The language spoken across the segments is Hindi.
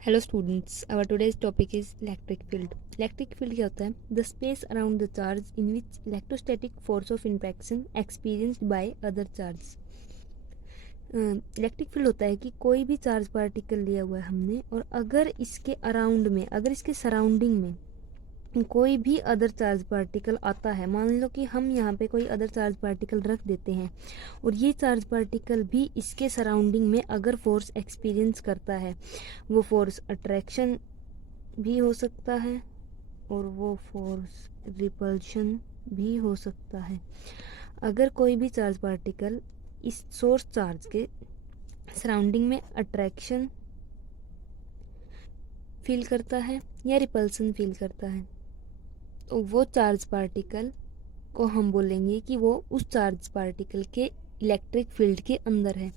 Hello students, our today's topic is electric field. Electric field क्या होता है? The space around the charge in which electrostatic force of interaction experienced by other charge. Electric field होता है कि कोई भी चार्ज पार्टिकल लिया हुआ है हमने, और अगर इसके अराउंड में, अगर इसके सराउंडिंग में कोई भी अदर चार्ज पार्टिकल आता है, मान लो कि हम यहाँ पे कोई अदर चार्ज पार्टिकल रख देते हैं और ये चार्ज पार्टिकल भी इसके सराउंडिंग में अगर फोर्स एक्सपीरियंस करता है, वो फोर्स अट्रैक्शन भी हो सकता है और वो फोर्स रिपल्शन भी हो सकता है। अगर कोई भी चार्ज पार्टिकल इस सोर्स चार्ज के सराउंडिंग में अट्रैक्शन फील करता है या रिपल्सन फील करता है, तो वो चार्ज पार्टिकल को हम बोलेंगे कि वो उस चार्ज पार्टिकल के इलेक्ट्रिक फील्ड के अंदर है।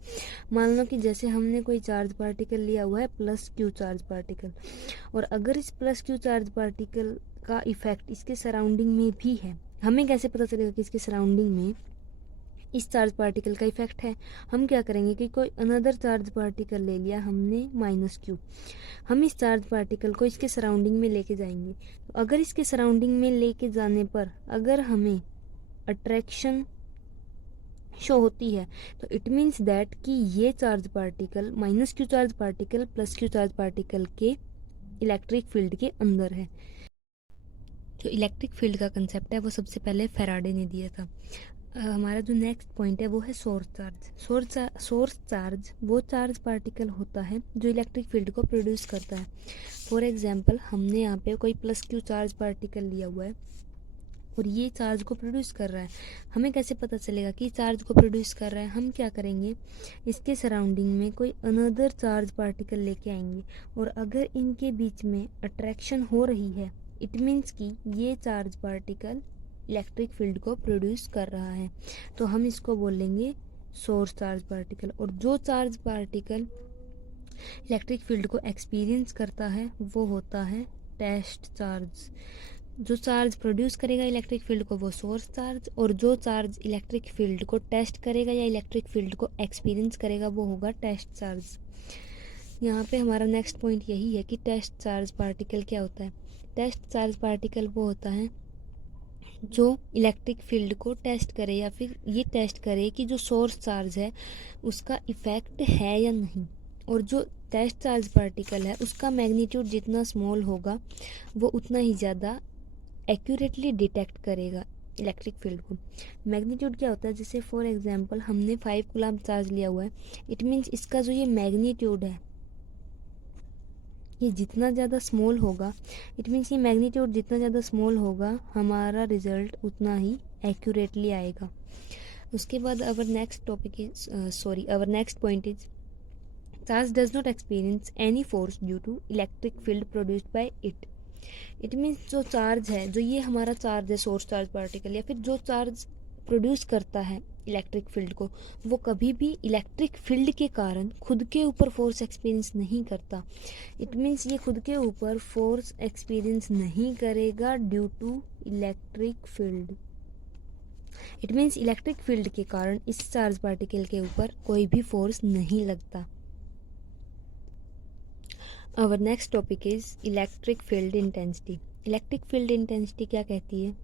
मान लो कि जैसे हमने कोई चार्ज पार्टिकल लिया हुआ है प्लस क्यू चार्ज पार्टिकल, और अगर इस प्लस क्यू चार्ज पार्टिकल का इफेक्ट इसके सराउंडिंग में भी है, हमें कैसे पता चलेगा कि इसके सराउंडिंग में इस चार्ज पार्टिकल का इफेक्ट है? हम क्या करेंगे कि कोई अनदर चार्ज पार्टिकल ले लिया हमने माइनस क्यू, हम इस चार्ज पार्टिकल को इसके सराउंडिंग में लेके जाएंगे। तो अगर इसके सराउंडिंग में लेके जाने पर अगर हमें अट्रैक्शन शो होती है, तो इट मीन्स दैट कि ये charge particle minus Q charge particle plus Q charge particle के इलेक्ट्रिक फील्ड के अंदर है। जो इलेक्ट्रिक फील्ड का कंसेप्ट है वो सबसे पहले फैराडे ने दिया था। हमारा जो नेक्स्ट पॉइंट है वो है सोर्स चार्ज। सोर्स चार्ज वो चार्ज पार्टिकल होता है जो इलेक्ट्रिक फील्ड को प्रोड्यूस करता है। फॉर एग्जांपल, हमने यहाँ पे कोई प्लस क्यू चार्ज पार्टिकल लिया हुआ है और ये चार्ज को प्रोड्यूस कर रहा है। हमें कैसे पता चलेगा कि चार्ज को प्रोड्यूस कर रहा है? हम क्या करेंगे, इसके सराउंडिंग में कोई अनदर चार्ज पार्टिकल लेके आएंगे, और अगर इनके बीच में अट्रैक्शन हो रही है, इट मीन्स कि ये चार्ज पार्टिकल इलेक्ट्रिक फील्ड को प्रोड्यूस कर रहा है, तो हम इसको बोलेंगे सोर्स चार्ज पार्टिकल। और जो चार्ज पार्टिकल इलेक्ट्रिक फील्ड को एक्सपीरियंस करता है वो होता है टेस्ट चार्ज। जो चार्ज प्रोड्यूस करेगा इलेक्ट्रिक फील्ड को वो सोर्स चार्ज, और जो चार्ज इलेक्ट्रिक फील्ड को टेस्ट करेगा या इलेक्ट्रिक फील्ड को एक्सपीरियंस करेगा वो होगा टेस्ट चार्ज। यहाँ पे हमारा नेक्स्ट पॉइंट यही है कि टेस्ट चार्ज पार्टिकल क्या होता है। टेस्ट चार्ज पार्टिकल वो होता है जो इलेक्ट्रिक फील्ड को टेस्ट करे, या फिर ये टेस्ट करे कि जो सोर्स चार्ज है उसका इफेक्ट है या नहीं। और जो टेस्ट चार्ज पार्टिकल है उसका मैग्नीट्यूड जितना स्मॉल होगा वो उतना ही ज़्यादा एक्यूरेटली डिटेक्ट करेगा इलेक्ट्रिक फील्ड को। मैग्नीट्यूड क्या होता है? जैसे फॉर एग्जांपल हमने 5 कूलम्ब चार्ज लिया हुआ है, इट मीन्स इसका जो ये मैग्नीट्यूड है ये जितना ज़्यादा स्मॉल होगा, इट मीन्स ये मैग्नीट्यूड जितना ज़्यादा स्मॉल होगा हमारा रिजल्ट उतना ही एक्यूरेटली आएगा। उसके बाद our next topic is our next point is charge does not experience any force due to electric field produced by it. It means जो चार्ज है, जो ये हमारा चार्ज है सोर्स चार्ज पार्टिकल, या फिर जो चार्ज प्रोड्यूस करता है इलेक्ट्रिक फील्ड को, वो कभी भी इलेक्ट्रिक फील्ड के कारण खुद के ऊपर फोर्स एक्सपीरियंस नहीं करता। इट मीन्स ये खुद के ऊपर फोर्स एक्सपीरियंस नहीं करेगा due to electric field. It means electric field के कारण इस चार्ज पार्टिकल के ऊपर कोई भी फोर्स नहीं लगता। Our next topic is electric field intensity. Electric field intensity क्या कहती है?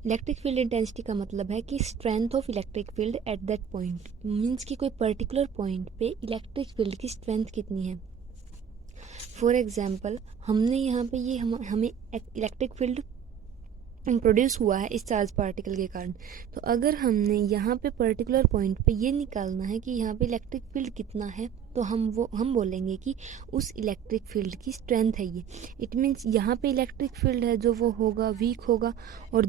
इलेक्ट्रिक फील्ड इंटेंसिटी का मतलब है कि strength of electric field at that point, means कि कोई पर्टिकुलर पॉइंट पे इलेक्ट्रिक फील्ड की स्ट्रेंथ कितनी है। फॉर एग्जांपल, हमने यहाँ पे ये हमें इलेक्ट्रिक फील्ड प्रोड्यूस हुआ है इस चार्ज पार्टिकल के कारण, तो अगर हमने यहाँ पे पर्टिकुलर पॉइंट पे ये निकालना है कि यहाँ पे इलेक्ट्रिक फील्ड कितना है, तो हम बोलेंगे कि उस इलेक्ट्रिक फील्ड की स्ट्रेंथ है ये। इट मीन्स यहाँ पे इलेक्ट्रिक फील्ड है जो वो होगा वीक होगा, और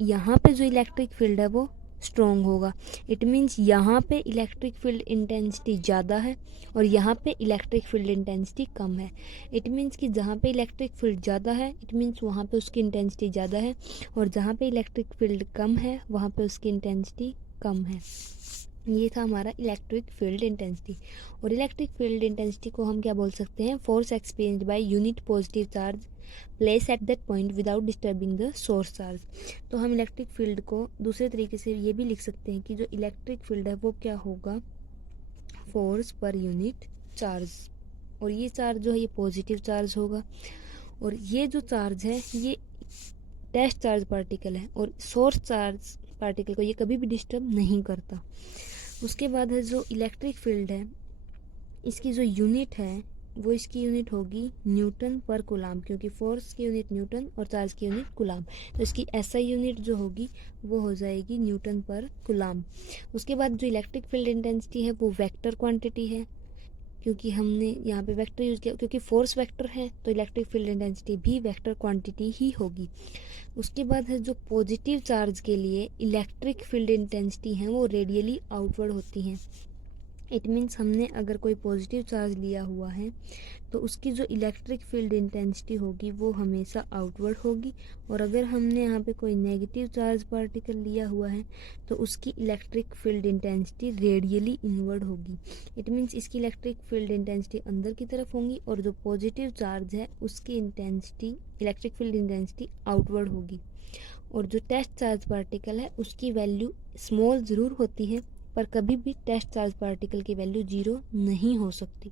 यहाँ पे जो इलेक्ट्रिक फील्ड है वो स्ट्रॉन्ग होगा। इट मीन्स यहाँ पे इलेक्ट्रिक फील्ड इंटेंसिटी ज़्यादा है और यहाँ पे इलेक्ट्रिक फील्ड इंटेंसिटी कम है। इट मीन्स कि जहाँ पे इलेक्ट्रिक फील्ड ज़्यादा है इट मीन्स वहाँ पे उसकी इंटेंसिटी ज़्यादा है, और जहाँ पे इलेक्ट्रिक फील्ड कम है वहाँ पे उसकी इंटेंसिटी कम है। ये था हमारा इलेक्ट्रिक फील्ड इंटेंसिटी। और इलेक्ट्रिक फील्ड इंटेंसिटी को हम क्या बोल सकते हैं? Force experienced by unit positive charge place at that point without disturbing the source charge. तो हम इलेक्ट्रिक फील्ड को दूसरे तरीके से ये भी लिख सकते हैं कि जो इलेक्ट्रिक फील्ड है वो क्या होगा? Force per unit charge. और ये चार्ज जो है ये पॉजिटिव चार्ज होगा। और ये जो चार्ज है ये टेस्ट चार्ज पार्टिकल है और सोर्स चार्ज पार्टिकल को ये कभी भी डिस्टर्ब नहीं करता। उसके बाद है जो इलेक्ट्रिक फील्ड है, इसकी जो यूनिट है वो इसकी यूनिट होगी न्यूटन पर कूलाम, क्योंकि फोर्स की यूनिट न्यूटन और चार्ज की यूनिट कूलाम, तो इसकी एसआई यूनिट जो होगी वो हो जाएगी न्यूटन पर कूलाम। उसके बाद जो इलेक्ट्रिक फील्ड इंटेंसिटी है वो वेक्टर क्वांटिटी है, क्योंकि हमने यहाँ पे वेक्टर यूज़ किया, क्योंकि फोर्स वेक्टर है तो इलेक्ट्रिक फील्ड इंटेंसिटी भी वेक्टर क्वांटिटी ही होगी। उसके बाद है जो पॉजिटिव चार्ज के लिए इलेक्ट्रिक फील्ड इंटेंसिटी हैं वो रेडियली आउटवर्ड होती हैं। इट मीन्स हमने अगर कोई पॉजिटिव चार्ज लिया हुआ है तो उसकी जो इलेक्ट्रिक फील्ड इंटेंसिटी होगी वो हमेशा आउटवर्ड होगी, और अगर हमने यहाँ पे कोई नेगेटिव चार्ज पार्टिकल लिया हुआ है तो उसकी electric field intensity radially inward होगी। इट मीन्स इसकी इलेक्ट्रिक फील्ड इंटेंसिटी अंदर की तरफ होगी और जो पॉजिटिव चार्ज है उसकी intensity electric field intensity outward होगी। और जो टेस्ट चार्ज पार्टिकल है उसकी वैल्यू स्मॉल ज़रूर होती है पर कभी भी टेस्ट चार्ज पार्टिकल की वैल्यू 0 नहीं हो सकती।